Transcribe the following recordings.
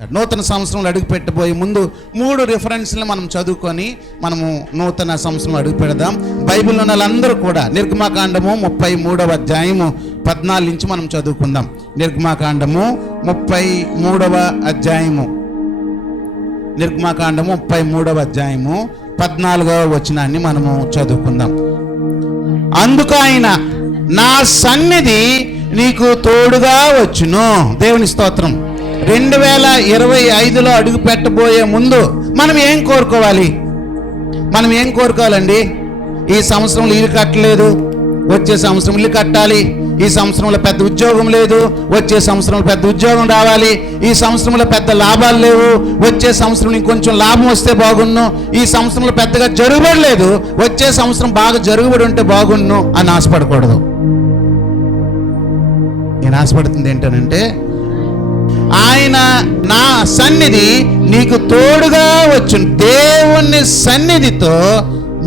నూతన సంవత్సరంలో అడుగు పెట్టబోయే ముందు 3 రిఫరెన్స్లు మనం చదువుకొని మనము నూతన సంవత్సరం అడుగు పెడదాం. బైబిల్లో ఉన్న వాళ్ళందరూ కూడా నిర్గమాకాండము 33వ అధ్యాయము 14 నుంచి మనం చదువుకుందాం. నిర్గమాకాండము 33వ అధ్యాయము 14వ వచనాన్ని మనము చదువుకుందాం. అందుకు ఆయన, నా సన్నిధి నీకు తోడుగా వచ్చును. దేవుని స్తోత్రం. 2025లో అడుగు పెట్టబోయే ముందు మనం ఏం కోరుకోవాలండి? ఈ సంవత్సరంలో ఇల్లు కట్టలేదు, వచ్చే సంవత్సరం ఇల్లు కట్టాలి. ఈ సంవత్సరంలో పెద్ద ఉద్యోగం లేదు, వచ్చే సంవత్సరంలో పెద్ద ఉద్యోగం రావాలి. ఈ సంవత్సరంలో పెద్ద లాభాలు లేవు, వచ్చే సంవత్సరం ఇంకొంచెం లాభం వస్తే బాగున్ను. ఈ సంవత్సరంలో పెద్దగా జరుగుబడి లేదు, వచ్చే సంవత్సరం బాగా జరుగుబడి ఉంటే బాగున్ను అని ఆశపడకూడదు. నేను ఆశపడుతుంది ఏంటనంటే, ఆయన నా సన్నిధి నీకు తోడుగా వచ్చును. దేవుని సన్నిధితో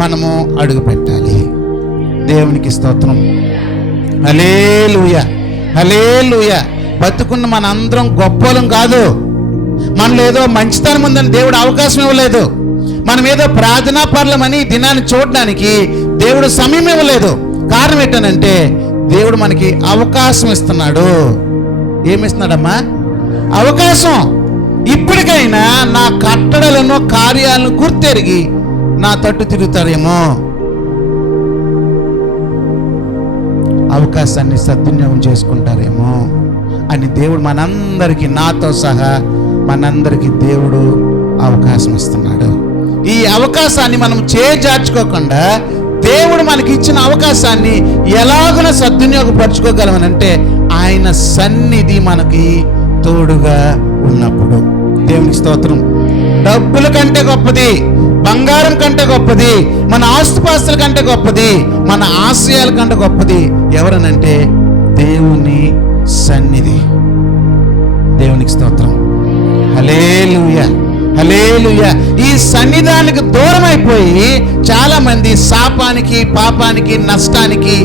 మనము అడుగు పెట్టాలి. దేవునికి స్తోత్రం. హల్లెలూయా, హల్లెలూయా. బతుకున్న మన అందరం గొప్పలం కాదు. మనలో ఏదో మంచితనం ఉందని దేవుడు అవకాశం ఇవ్వలేదు. మనం ఏదో ప్రార్థనా పరులమని దినాన్ని చూడడానికి దేవుడు సమయం ఇవ్వలేదు. కారణం ఏంటనంటే, దేవుడు మనకి అవకాశం ఇస్తున్నాడు. ఏమిస్తున్నాడమ్మా? అవకాశం. ఇప్పటికైనా నా కట్టడలను కార్యాలను గుర్తెరిగి నా తట్టు తిరుగుతారేమో. అవకాశాన్ని సద్వినియోగం చేసుకుంటారేమో అని దేవుడు మనందరికీ, నాతో సహా మనందరికీ దేవుడు అవకాశం ఇస్తున్నాడు. ఈ అవకాశాన్ని మనం చేజార్చుకోకుండా దేవుడు మనకి ఇచ్చిన అవకాశాన్ని ఎలాగైనా సద్వినియోగపరచుకోగలమనంటే ఆయన సన్నిధి మనకి తోడుగా ఉన్నప్పుడు. దేవునికి స్తోత్రం. డబ్బుల కంటే గొప్పది, బంగారం కంటే గొప్పది, మన ఆస్తుపాస్తుల కంటే గొప్పది, మన ఆశయాల కంటే గొప్పది ఎవరనంటే దేవుని సన్నిధి. దేవునికి స్తోత్రం. హల్లెలూయా, హల్లెలూయా. ఈ సన్నిధానికి దూరం అయిపోయి చాలా మంది శాపానికి, పాపానికి, నష్టానికి,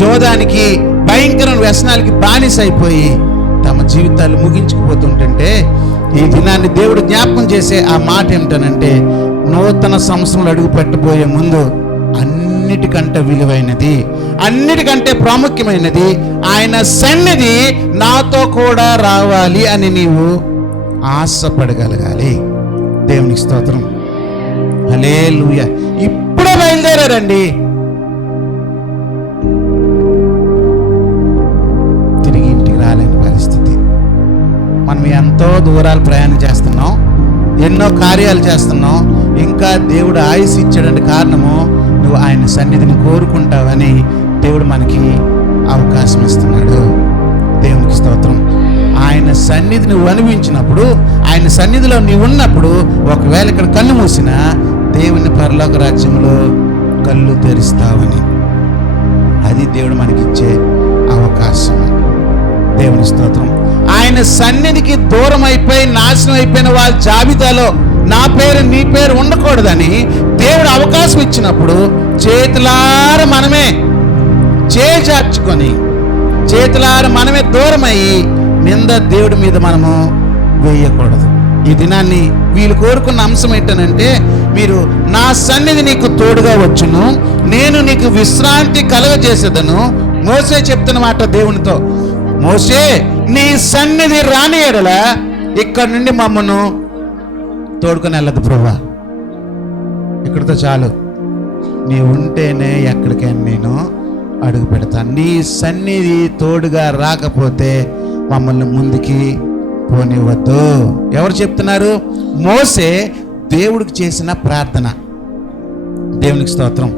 జోదానికి, భయంకర వ్యసనాలకి బానిస అయిపోయి తమ జీవితాలు ముగించుకుపోతుంటే ఈ దినాన్ని దేవుడు జ్ఞాపకం చేసే ఆ మాట ఏమిటనంటే, నూతన సంవత్సరంలో అడుగు పెట్టబోయే ముందు అన్నిటికంటే విలువైనది, అన్నిటికంటే ప్రాముఖ్యమైనది ఆయన సన్నిధి నాతో కూడా రావాలి అని నీవు ఆశపడగలగాలి. దేవునికి స్తోత్రం. హల్లెలూయా. ఇప్పుడే బయలుదేరారండి, తిరిగి ఇంటికి రాలేని పరిస్థితి. మనం ఎంతో దూరాలు ప్రయాణం చేస్తున్నాం, ఎన్నో కార్యాలు చేస్తున్నాం. ఇంకా దేవుడు ఆయుష్ ఇచ్చాడంటే కారణము నువ్వు ఆయన సన్నిధిని కోరుకుంటావని దేవుడు మనకి అవకాశం ఇస్తున్నాడు. దేవునికి స్తోత్రం. ఆయన సన్నిధి నువ్వు అనుభవించినప్పుడు, ఆయన సన్నిధిలో నీవు ఉన్నప్పుడు, ఒకవేళ ఇక్కడ కళ్ళు మూసినా దేవుని పరలోక రాజ్యంలో కళ్ళు తెరుస్తావని, అది దేవుడు మనకిచ్చే అవకాశం. దేవుని స్తోత్రం. ఆయన సన్నిధికి దూరం అయిపోయి నాశనం అయిపోయిన వాళ్ళ జాబితాలో నా పేరు నీ పేరు ఉండకూడదని దేవుడు అవకాశం ఇచ్చినప్పుడు చేతులార మనమే చేజార్చుకొని, చేతులార మనమే దూరం అయ్యి నింద దేవుడి మీద మనము వేయకూడదు. ఈ దినాన్ని వీళ్ళు కోరుకున్న అంశం ఏంటనంటే, మీరు నా సన్నిధి నీకు తోడుగా వచ్చును, నేను నీకు విశ్రాంతి కలుగజేసేదను. మోసే చెప్తున్న మాట దేవునితో, మోసే నీ సన్నిధి రాని ఎడల ఇక్కడి నుండి మమ్మను తోడుకొని వెళ్ళదు ప్రభువా, ఇక్కడితో చాలు, నీ ఉంటేనే ఎక్కడికైనా నేను అడుగు పెడతాను. నీ సన్నిధి తోడుగా రాకపోతే మమ్మల్ని ముందుకి పోనివ్వద్దు. ఎవరు చెప్తున్నారు? మోసే దేవుడికి చేసిన ప్రార్థన. దేవునికి స్తోత్రం.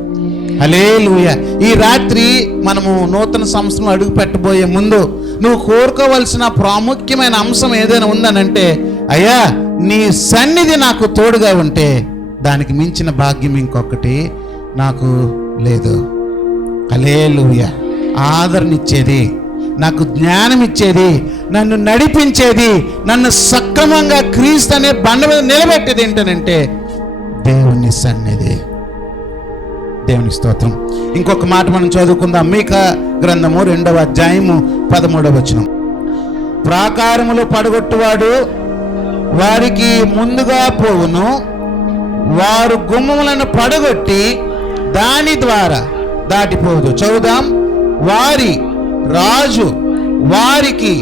హల్లెలూయా. ఈ రాత్రి మనము నూతన సంవత్సరం అడుగు పెట్టబోయే ముందు నువ్వు కోరుకోవలసిన ప్రాముఖ్యమైన అంశం ఏదైనా ఉందనంటే, అయ్యా నీ సన్నిధి నాకు తోడుగా ఉంటే దానికి మించిన భాగ్యం ఇంకొకటి నాకు లేదు. హల్లెలూయా. ఆదరణ ఇచ్చేది, నాకు జ్ఞానం ఇచ్చేది, నన్ను నడిపించేది, నన్ను సక్రమంగా క్రీస్తు అనే బండ మీద నిలబెట్టేది ఏంటనంటే దేవుని సన్నిధి. దేవునికి స్తోత్రం. ఇంకొక మాట మనం చదువుకుందాం. మీకా గ్రంథము 2వ అధ్యాయము 13వ వచనం. ప్రాకారములు పడగొట్టువాడు వారికి ముందుగా పోవును, వారు గుమ్మములను పడగొట్టి దాని ద్వారా దాటిపోదు. చదువుదాం. వారి రాజు వారికి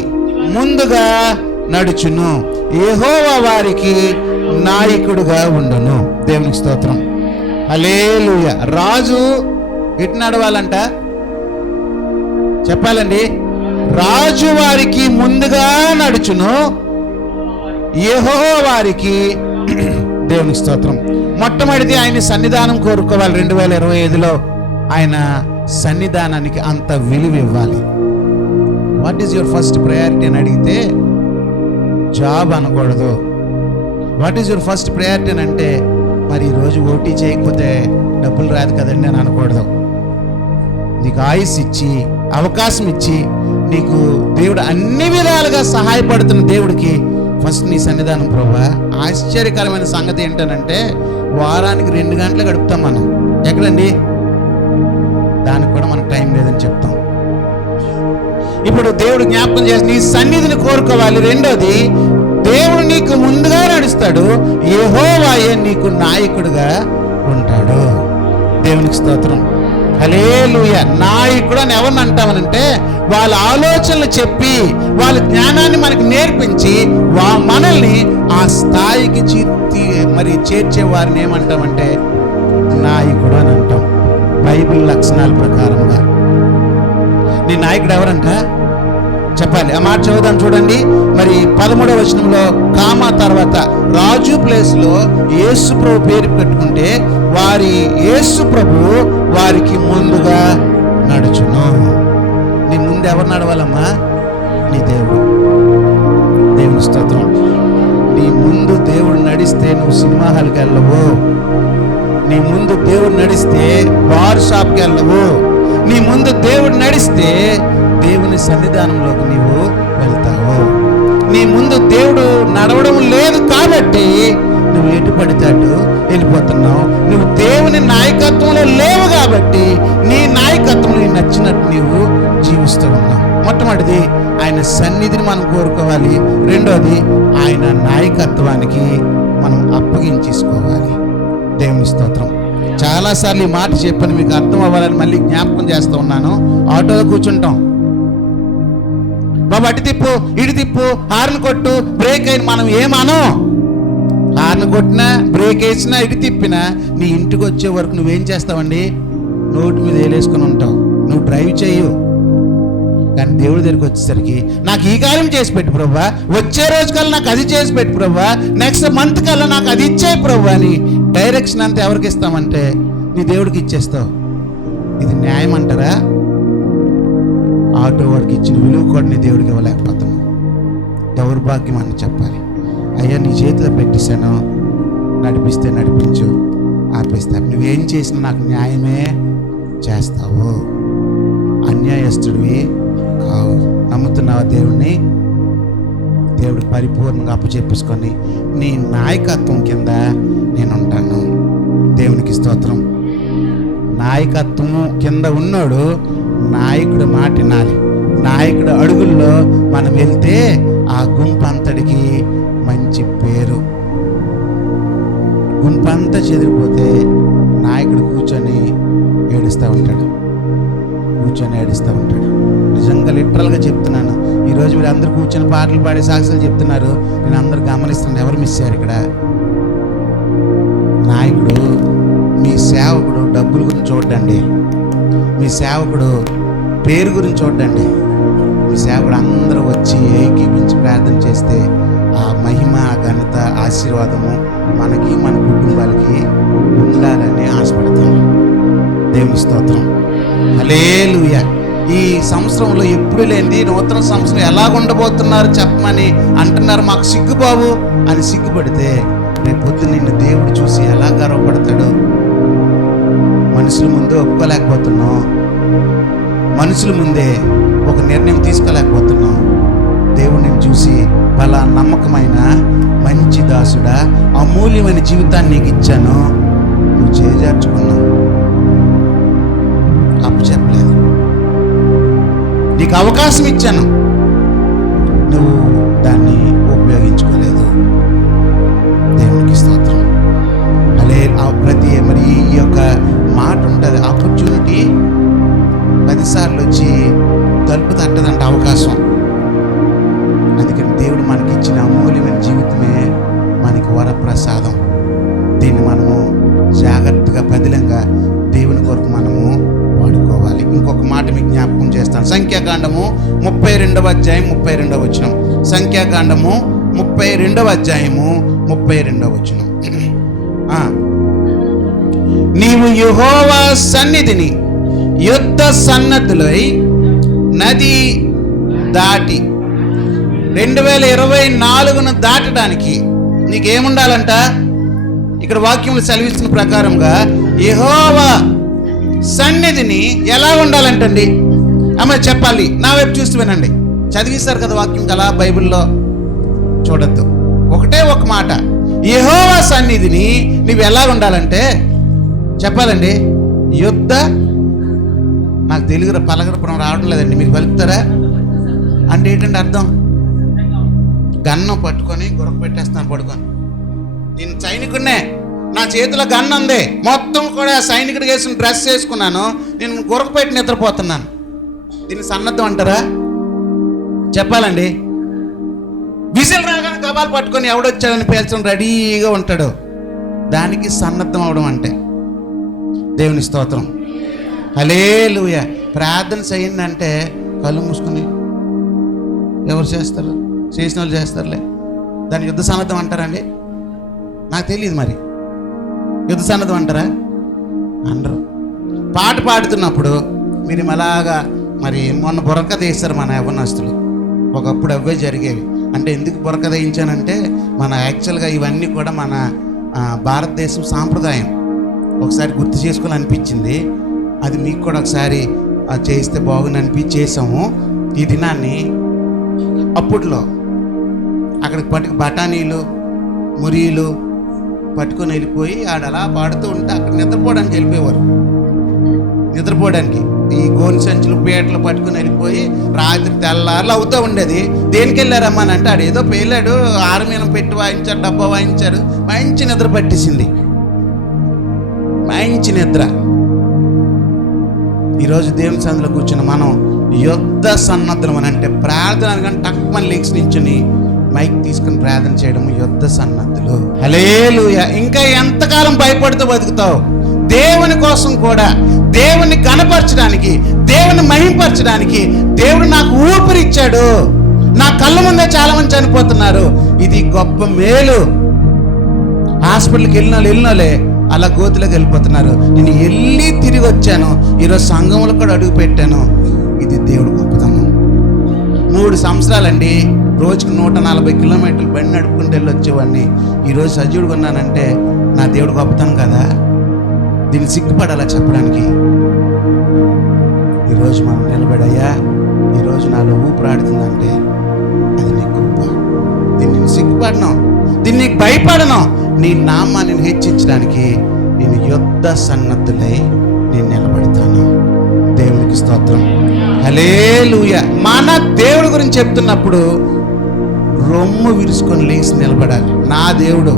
ముందుగా నడుచును, యెహోవా వారికి నాయకుడుగా ఉండును. దేవునికి స్తోత్రం. హల్లెలూయా. రాజు ఎటు నడవాలంట చెప్పాలండి? రాజు వారికి ముందుగా నడుచును, యెహోవా వారికి. దేవునికి స్తోత్రం. మొట్టమొదటిది ఆయన సన్నిధానం కోరుకోవాలి. 2025లో ఆయన సన్నిధానానికి అంత విలువ ఇవ్వాలి. What is your first priority అని అడిగితే జాబ్ అనకూడదు. What is your first priority అని అంటే మరి ఈరోజు ఓటీ చేయకపోతే డబ్బులు రాదు కదండి అని అనకూడదు. నీకు ఆయుస్ ఇచ్చి అవకాశం ఇచ్చి నీకు దేవుడు అన్ని విధాలుగా సహాయపడుతున్న దేవుడికి ఫస్ట్ నీ సన్నిధానం ప్రభువా. ఆశ్చర్యకరమైన సంగతి ఏంటనంటే వారానికి 2 గంటలు గడుపుతాం మనం. ఎక్కడండి? దానికి కూడా మనకు టైం లేదని చెప్తాం. ఇప్పుడు దేవుడు జ్ఞాపకం చేసి నీ సన్నిధిని కోరుకోవాలి. రెండోది, దేవుడు నీకు ముందుగా నడుస్తాడు, యెహోవాయే నీకు నాయకుడుగా ఉంటాడు. దేవునికి స్తోత్రం. హల్లెలూయా. నాయకుడు అని ఎవరిని అంటామనంటే వాళ్ళ ఆలోచనలు చెప్పి వాళ్ళ జ్ఞానాన్ని మనకి నేర్పించి మనల్ని ఆ స్థాయికి చేర్చే వారిని ఏమంటామంటే నాయకుడు అని అంటాం. బైబిల్ లక్షణాల ప్రకారంగా నీ నాయకుడు ఎవరంట చెప్పాలి. ఆ మాట చదువుదాం చూడండి. మరి 13వ వచనంలో కామా తర్వాత రాజు ప్లేస్లో యేసు ప్రభు పేరు పెట్టుకుంటే యేసు ప్రభు వారికి ముందుగా నడుచును. నీ ముందు ఎవరు నడవాలమ్మా? నీ దేవుడు. దేవుని స్తోత్రం. నీ ముందు దేవుడు నడిస్తే నువ్వు సినిమా హాల్కి వెళ్ళవు. నీ ముందు దేవుడు నడిస్తే బార్ షాప్కి వెళ్ళవు. నీ ముందు దేవుడు నడిస్తే దేవుని సన్నిధానంలోకి నీవు వెళ్తావు. నీ ముందు దేవుడు నడవడం లేదు కాబట్టి నువ్వు ఎటు పడితే అటు వెళ్ళిపోతున్నావు. నువ్వు దేవుని నాయకత్వంలో లేవు కాబట్టి నీ నాయకత్వం నీకు నచ్చినట్టు నీవు జీవిస్తూ ఉన్నావు. మొట్టమొదటిది ఆయన సన్నిధిని మనం కోరుకోవాలి. రెండోది ఆయన నాయకత్వానికి మనం అప్పగించేసుకోవాలి. దేవుని స్తోత్రం. చాలాసార్లు ఈ మాట చెప్పని మీకు అర్థం అవ్వాలని మళ్ళీ జ్ఞాపకం చేస్తూ ఉన్నాను. ఆటోలో కూర్చుంటాం, బాబు అటు తిప్పు ఇటు తిప్పు, హార్న్ కొట్టు, బ్రేక్ అయిన మనం ఏమనో. హార్న్ కొట్టినా బ్రేక్ వేసినా ఇటు తిప్పినా నీ ఇంటికి వచ్చే వరకు నువ్వేం చేస్తావండి? నోటి మీద వేలేసుకుని ఉంటావు. నువ్వు డ్రైవ్ చేయు. కానీ దేవుడి దగ్గరికి వచ్చేసరికి నాకు ఈ కార్యం చేసి పెట్టు ప్రభువా, వచ్చే రోజు కల్లా నాకు అది చేసి పెట్టు ప్రభువా, నెక్స్ట్ మంత్ కల్లా నాకు అది ఇచ్చే ప్రభువా అని డైరెక్షన్ అంతా ఎవరికి ఇస్తామంటే నీ దేవుడికి ఇచ్చేస్తావు. ఇది న్యాయం అంటారా? ఆటో వాడికి ఇచ్చిన విలువ కూడా నీ దేవుడికి ఇవ్వలేకపోతున్నావు. దౌర్భాగ్యం అని చెప్పాలి. అయ్యా నీ చేతిలో పెట్టేశాను, నడిపిస్తే నడిపించు, ఆపేస్తా. నువ్వేం చేసినా నాకు న్యాయమే చేస్తావు. అన్యాయస్తుడివి కావు. నమ్ముతున్నావా దేవుణ్ణి? దేవుడికి పరిపూర్ణంగా అప్పచెప్పేసుకొని నీ నాయకత్వం కింద నేను ఉంటాను. దేవునికి స్తోత్రం. నాయకత్వము కింద ఉన్నాడు నాయకుడు మాట వినాలి. నాయకుడు అడుగుల్లో మనం వెళ్తే ఆ గుంపంతడికి మంచి పేరు. గుంపంతా చెదిరిపోతే నాయకుడు కూర్చొని ఏడుస్తూ ఉంటాడు. నిజంగా లిటరల్గా చెప్తున్నాను. ఈరోజు మీరు అందరూ కూర్చొని పాటలు పాడే సాక్ష్యాలు చెప్తున్నారు. నేను అందరూ గమనిస్తున్నాను. ఎవరు మిస్ అయ్యారు ఇక్కడ? నాయకుడు మీ సేవకుడు డబ్బుల గురించి చూడండి, మీ సేవకుడు పేరు గురించి చూడండి. మీ సేవకుడు అందరూ వచ్చి ఏకీపించి ప్రార్థన చేస్తే ఆ మహిమ, ఘనత, ఆశీర్వాదము మనకి మన కుటుంబాలకి ఉండాలని ఆశపడతాం. దేవుని స్తోత్రం. హల్లెలూయా. ఈ సంవత్సరంలో ఎప్పుడు లేనిది నూతన సంవత్సరం ఎలా ఉండబోతున్నారు చెప్పమని అంటున్నారు. మాకు సిగ్గు బాబు అని సిగ్గుపడితే రేపు పొద్దున నిన్ను దేవుడు చూసి ఎలా గర్వపడతాడు. మనుషుల ముందు ఒప్పుకోలేకపోతున్నాం, మనుషుల ముందే ఒక నిర్ణయం తీసుకోలేకపోతున్నాం. దేవుడిని చూసి పలా నమ్మకమైన మంచి దాసుడా, అమూల్యమైన జీవితాన్ని నీకు ఇచ్చాను, నువ్వు చేజార్చుకున్నావు, అప్పు చెప్పలేదు. నీకు అవకాశం ఇచ్చాను, నువ్వు దాన్ని ఉపయోగించుకోలేదు. పదిలంగా దేవుని కొరకు మనము వాడుకోవాలి. ఇంకొక మాట మీకు జ్ఞాపకం చేస్తాను. సంఖ్యాకాండము 32వ అధ్యాయం 32వ వచనం. సంఖ్యాకాండము 32వ అధ్యాయము 32వ వచనం. నీవు యెహోవా సన్నిధిని యుద్ధ సన్నద్ధులై నది దాటి 2024ను దాటడానికి నీకేముండాలంట? ఇక్కడ వాక్యములు సెలవిస్తున్న ప్రకారంగా యెహోవా సన్నిధిని ఎలా ఉండాలంటండి? అమ్మ చెప్పాలి, నా వైపు చూస్తూ వినండి. చదివిస్తారు కదా వాక్యం కదా బైబిల్లో, చూడద్దు. ఒకటే ఒక మాట, యెహోవా సన్నిధిని నువ్వు ఎలా ఉండాలంటే చెప్పాలండి. యుద్ధ, నాకు తెలుగు పలకరపురం రావడం లేదండి, మీరు పలుకుతారా? అంటే ఏంటంటే అర్థం, గన్నం పట్టుకొని గురకు పెట్టేస్తాను పడుకొని. నేను సైనికుడినే, నా చేతిలో గన్ ఉంది, మొత్తం కూడా సైనికుడికి వేసిన డ్రెస్ వేసుకున్నాను, నేను గురకు పెట్టి నిద్రపోతున్నాను. దీన్ని సన్నద్ధం అంటారా? చెప్పాలండి. విసిల్ రాగానే గబాలు పట్టుకొని ఎవడొచ్చాడని పేల్చడం రెడీగా ఉంటాడు. దానికి సన్నద్ధం అవడం అంటే. దేవుని స్తోత్రం, హల్లెలూయా. ప్రార్థన చేయండి అంటే కళ్ళు మూసుకుని ఎవరు చేస్తారు? చేసిన వాళ్ళు చేస్తారులే. దానికి యుద్ధ సన్నద్ధం అంటారండి? నాకు తెలియదు. మరి యుద్ధ సన్నద్ధం అంటారా? అనరు. పాట పాడుతున్నప్పుడు మీరు అలాగా, మరి మొన్న బుర్రక తీస్తారు మన యవ్వనస్తులు. ఒకప్పుడు అవే జరిగేవి. అంటే ఎందుకు బుర్రక తీయించానంటే, మన యాక్చువల్గా ఇవన్నీ కూడా మన భారతదేశం సాంప్రదాయం. ఒకసారి గుర్తు చేసుకోవాలనిపించింది. అది మీకు కూడా ఒకసారి చేస్తే బాగుంది అనిపించి చేసాము. ఈ దినాన్ని అప్పట్లో అక్కడికి పట్టుకు బఠానీలు మురీలు పట్టుకొని వెళ్ళిపోయి ఆడలా పాడుతూ ఉంటే అక్కడ నిద్రపోవడానికి వెళ్ళిపోయేవారు. నిద్రపోవడానికి ఈ గోని సంచులు పీటలు పట్టుకుని వెళ్ళిపోయి రాత్రి తెల్లారులు అవుతూ ఉండేది. దేనికి వెళ్ళారమ్మా అని అంటే, ఆడేదో పేలాడు, ఆర్మీనం పెట్టి వాయించారు, డబ్బా వాయించారు, మంచి నిద్ర పట్టేసింది, మంచి నిద్ర. ఈరోజు దేవుని సందులో కూర్చుని మనం యుద్ధ సన్నద్ధం అని అంటే ప్రార్థన కానీ టక్మని లేచి నించుని మైక్ తీసుకుని ప్రార్థన చేయడం యుద్ధ సన్నద్ధులు. హల్లెలూయా. ఇంకా ఎంతకాలం భయపడుతూ బతుకుతావు? దేవుని కోసం కూడా, దేవుని కనపరచడానికి, దేవుని మహింపరచడానికి దేవుడు నాకు ఊపిరిచ్చాడు. నా కళ్ళ ముందే చాలా మంది చనిపోతున్నారు. ఇది గొప్ప మేలు. హాస్పిటల్కి వెళ్ళినోళ్ళే అలా గోతులోకి వెళ్ళిపోతున్నారు. నేను వెళ్ళి తిరిగి వచ్చాను. ఈరోజు సంఘంలో కూడా అడుగు పెట్టాను. ఇది దేవుడు గొప్పతనం. 3 సంవత్సరాలండి, రోజుకి 140 కిలోమీటర్లు బండి నడుపుకుంటూ వెళ్ళి వచ్చేవాడిని. ఈరోజు సజీవుడుగా ఉన్నానంటే నా దేవుడు గొప్పతనం కదా. దీన్ని సిగ్గుపడాలా చెప్పడానికి? ఈరోజు మనం నిలబడయ్యా, ఈరోజు నాలో ఊపిరాడుతుందంటే అది నీ కృప. దీన్ని సిగ్గుపడను, దీన్ని భయపడను. నీ నామాన్ని హెచ్చించడానికి నేను యుద్ధ సన్నద్ధులై నేను నిలబడతాను. దేవునికి స్తోత్రం, హల్లెలూయా. మన దేవుడి గురించి చెప్తున్నప్పుడు రొమ్ము విరుచుకొని లేచి నిలబడాలి. నా దేవుడు,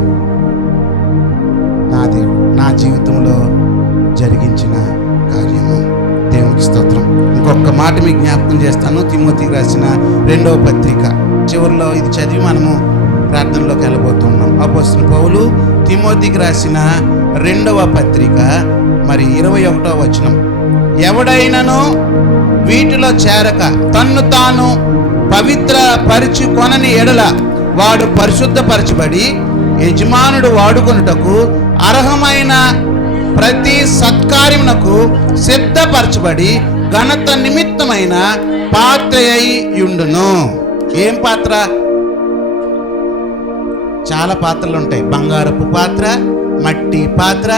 నా దేవుడు నా జీవితంలో జరిగించిన కార్యము. దేవునికి స్తోత్రం. ఇంకొక మాట మీకు జ్ఞాపకం చేస్తాను. తిమోతికి రాసిన 2వ పత్రిక చివరిలో ఇది చదివి మనము ప్రార్థనలోకి వెళ్ళబోతున్నాం. అపోస్తలుడైన పౌలు తిమోతికి రాసిన 2వ పత్రిక మరి 21వ వచనం. ఎవడైనను వీటిలో చేరక తన్ను తాను పవిత్ర పరచుకొనని ఎడల వాడు పరిశుద్ధపరచబడి యజమానుడు వాడుకొనుటకు అర్హమైన ప్రతి సత్కార్యమునకు సిద్ధపరచబడి ఘనత నిమిత్తమైన పాత్ర అయి యుండును. ఏం పాత్ర? చాలా పాత్రలు ఉంటాయి. బంగారపు పాత్ర, మట్టి పాత్ర,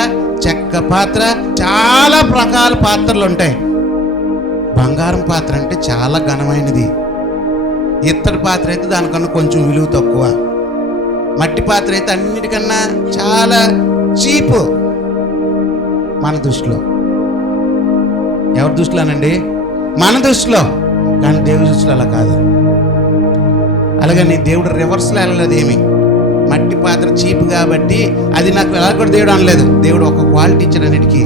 చెక్క పాత్ర, చాలా రకాల పాత్రలు ఉంటాయి. బంగారం పాత్ర అంటే చాలా ఘనమైనది. ఇత్తడి పాత్ర అయితే దానికన్నా కొంచెం విలువ తక్కువ. మట్టి పాత్ర అయితే అన్నిటికన్నా చాలా చీపు మన దృష్టిలో. ఎవరి దృష్టిలోనండి? మన దృష్టిలో. కానీ దేవుడి దృష్టిలో అలా కాదు. అలాగని దేవుడు రివర్స్లో వెళ్ళలేదు. ఏమి మట్టి పాత్ర చీపు కాబట్టి అది నాకు ఎలా కూడా దేవుడు అనలేదు. దేవుడు ఒక క్వాలిటీ ఇచ్చాడు. అన్నిటికీ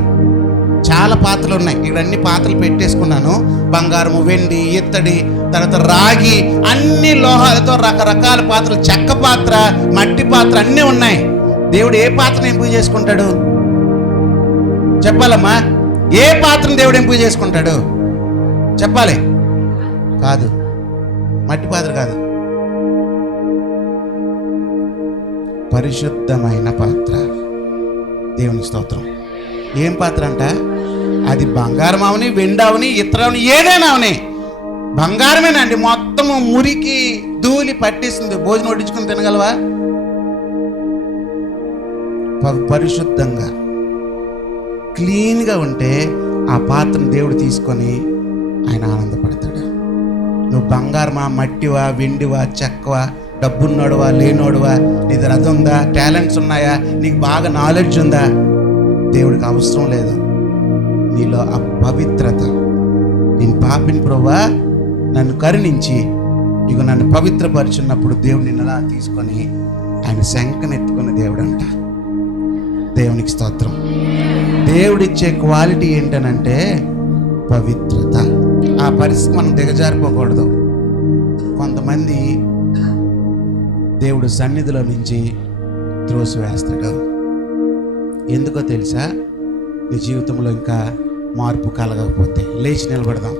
చాలా పాత్రలు ఉన్నాయి. ఇక్కడ అన్ని పాత్రలు పెట్టేసుకున్నాను. బంగారము, వెండి, ఇత్తడి, తర్వాత రాగి, అన్ని లోహాలతో రకరకాల పాత్రలు, చెక్క పాత్ర, మట్టి పాత్ర అన్నీ ఉన్నాయి. దేవుడు ఏ పాత్రను ఎంపిక చేసుకుంటాడు? చెప్పాలమ్మా, ఏ పాత్రను దేవుడు ఎంపిక చేసుకుంటాడు? చెప్పాలి. కాదు, మట్టి పాత్ర కాదు, పరిశుద్ధమైన పాత్ర. దేవుని స్తోత్రం. ఏం పాత్ర అంట? అది బంగారం అవని, వెండి అవని, ఇతర అవని, ఏదైనా అవని, బంగారమేనండి. మొత్తము మురికి ధూళి పట్టేసింది. భోజనం వడ్డించుకుని తినగలవా? పరిశుద్ధంగా క్లీన్గా ఉంటే ఆ పాత్రను దేవుడు తీసుకొని ఆయన ఆనందపడతాడు. నువ్వు బంగారమా, మట్టివా, వెండివా, చెక్కవా, డబ్బున్నోడువా, లేనోడువా, నీ దగ్గర అది ఉందా, టాలెంట్స్ ఉన్నాయా, నీకు బాగా నాలెడ్జ్ ఉందా, దేవుడికి అవసరం లేదు. నీలో ఆ పవిత్రత. నేను పాపిని ప్రభువా, నన్ను కరుణించి ఇక నన్ను పవిత్రపరిచున్నప్పుడు దేవుడు నిన్ను అలా తీసుకొని ఆయన శంకనెత్తుకున్న దేవుడు అంట. దేవునికి స్తోత్రం. దేవుడిచ్చే క్వాలిటీ ఏంటనంటే పవిత్రత. ఆ పరిస్థితి మనం దిగజారిపోకూడదు. కొంతమంది దేవుడు సన్నిధిలో నుంచి త్రోసివేస్తాడు. ఎందుకో తెలుసా? నీ జీవితంలో ఇంకా మార్పు కలగకపోతే లేచి నిలబడదాం.